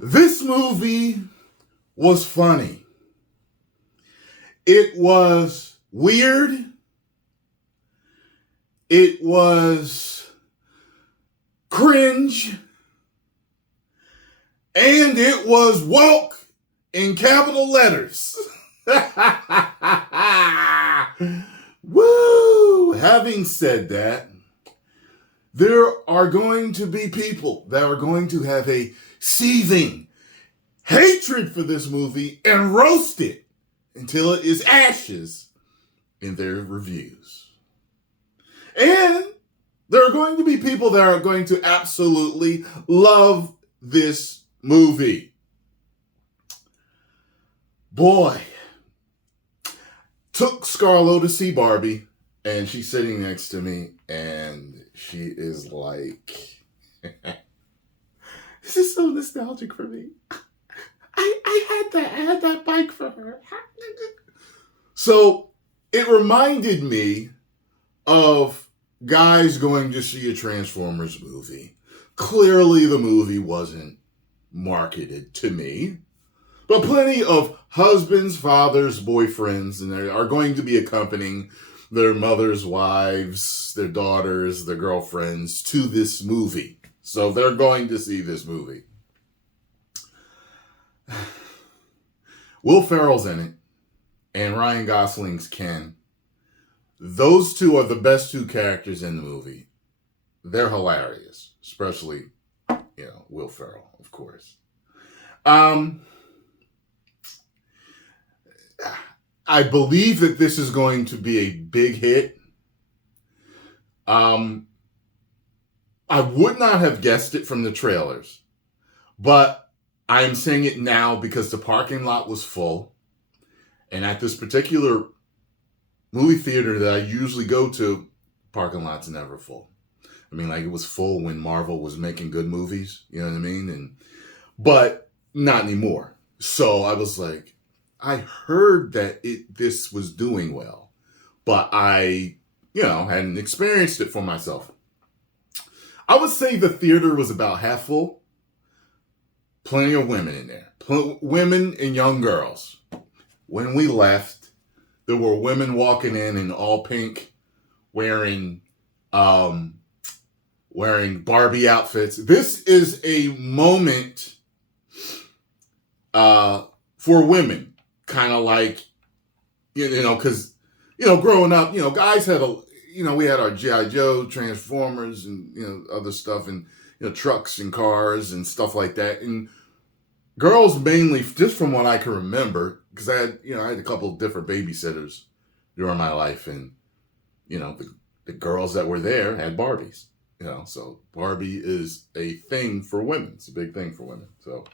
This movie was funny. It was weird. It was cringe. And it was woke in capital letters. Woo! Having said that, there are going to be people that are going to have a seething hatred for this movie and roast it until it is ashes in their reviews. And there are going to be people that are going to absolutely love this movie. Boy, took Scarlo to see Barbie, and she's sitting next to me, and she is like, this is so nostalgic for me. I had that bike for her. So it reminded me of guys going to see a Transformers movie. Clearly the movie wasn't marketed to me, but plenty of husbands, fathers, boyfriends, and they are going to be accompanying their mothers, wives, their daughters, their girlfriends to this movie. So they're going to see this movie. Will Ferrell's in it, and Ryan Gosling's Ken. Those two are the best two characters in the movie. They're hilarious, especially, Will Ferrell, of course. I believe that this is going to be a big hit. I would not have guessed it from the trailers, but I am saying it now because the parking lot was full. And at this particular movie theater that I usually go to, parking lot's never full. I mean, like, it was full when Marvel was making good movies, you know what I mean? But not anymore. So I was like, I heard that this was doing well, but I, hadn't experienced it for myself. I would say the theater was about half full. Plenty of women in there. Women and young girls. When we left, there were women walking in all pink, wearing Barbie outfits. This is a moment for women. Kind of like, because, growing up, guys had we had our G.I. Joe, Transformers, and, other stuff, and, trucks and cars and stuff like that. And girls mainly, just from what I can remember, because I had a couple of different babysitters during my life, and, the girls that were there had Barbies, so Barbie is a thing for women. It's a big thing for women, so.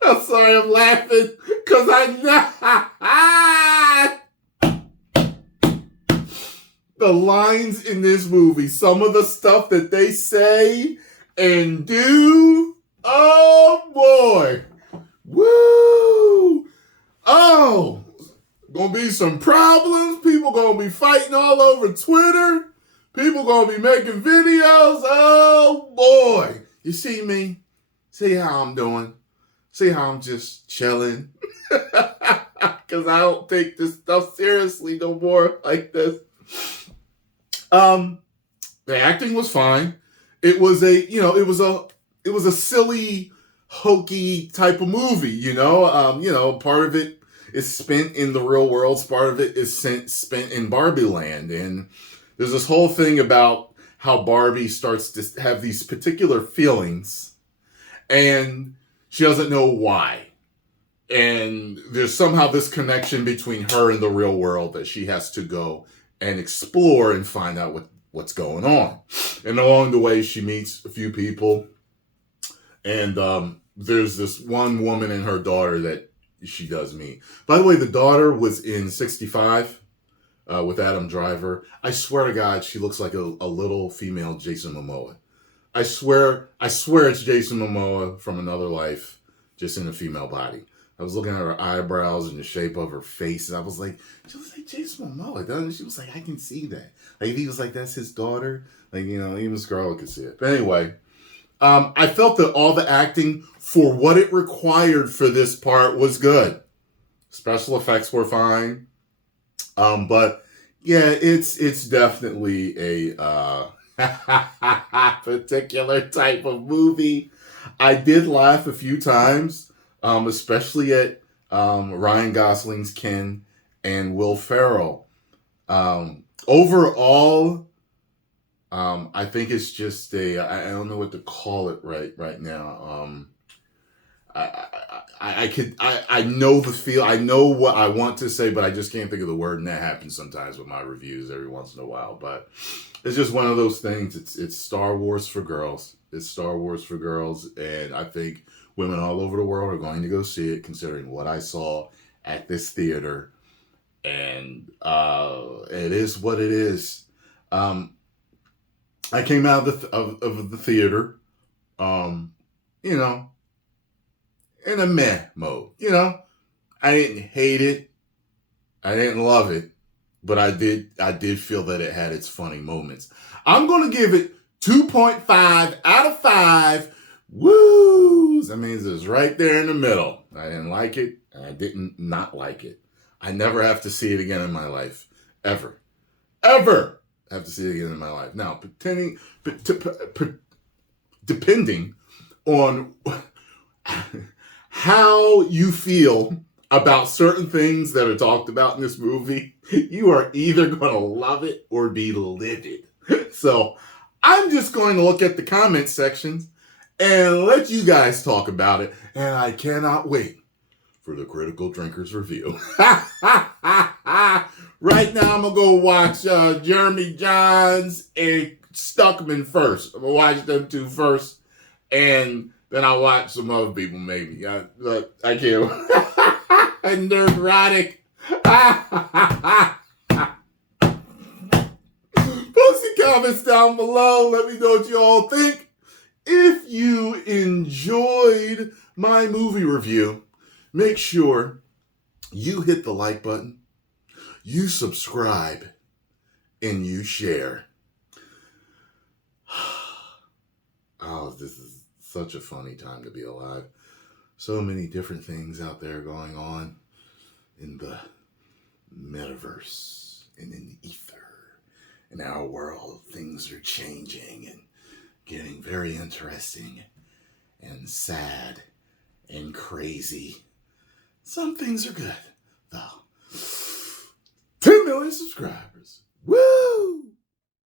I'm sorry, I'm laughing because I know the lines in this movie, some of the stuff that they say and do. Oh boy. Woo. Oh, gonna be some problems. People gonna be fighting all over Twitter. People gonna be making videos. Oh boy. You see me? See how I'm doing? See how I'm just chilling? Because I don't take this stuff seriously no more like this. The acting was fine. It was a silly, hokey type of movie, part of it is spent in the real world, part of it is spent in Barbie land. And there's this whole thing about how Barbie starts to have these particular feelings and she doesn't know why. And there's somehow this connection between her and the real world that she has to go and explore and find out what's going on. And along the way, she meets a few people. And there's this one woman and her daughter that she does meet. By the way, the daughter was in 65 with Adam Driver. I swear to God, she looks like a little female Jason Momoa. I swear it's Jason Momoa from another life, just in a female body. I was looking at her eyebrows and the shape of her face, and I was like, she was like, Jason Momoa, doesn't she? Was like, I can see that. Like, he was like, that's his daughter. Like, you know, even Scarlett could see it. But anyway, I felt that all the acting for what it required for this part was good. Special effects were fine. But yeah, it's definitely a particular type of movie. I did laugh a few times, especially at Ryan Gosling's Ken and Will Ferrell. Overall, I think it's just I don't know what to call it right now. I know the feel. I know what I want to say, but I just can't think of the word, and that happens sometimes with my reviews every once in a while. But it's just one of those things. It's Star Wars for girls. It's Star Wars for girls, and I think women all over the world are going to go see it, considering what I saw at this theater. And it is what it is. I came out of the theater, you know, in a meh mode. You know, I didn't hate it. I didn't love it, but I did feel that it had its funny moments. I'm going to give it 2.5 out of 5. Woo! That means it's right there in the middle. I didn't like it, and I didn't not like it. I never have to see it again in my life. Ever. Ever have to see it again in my life. Now, depending on how you feel about certain things that are talked about in this movie, you are either going to love it or be livid. So I'm just going to look at the comment sections and let you guys talk about it. And I cannot wait for the Critical Drinkers review. Right now, I'm going to go watch Jeremy Jahns and Stuckman first. I'm going to watch them two first. And then I'll watch some other people, maybe. I can't. And Nerdrotic. Post your comments down below. Let me know what you all think. If you enjoyed my movie review, make sure you hit the like button, you subscribe, and you share. Oh, this is such a funny time to be alive. So many different things out there going on in the metaverse and in the ether. In our world, things are changing and getting very interesting and sad and crazy. Some things are good, though. 10 million subscribers. Woo!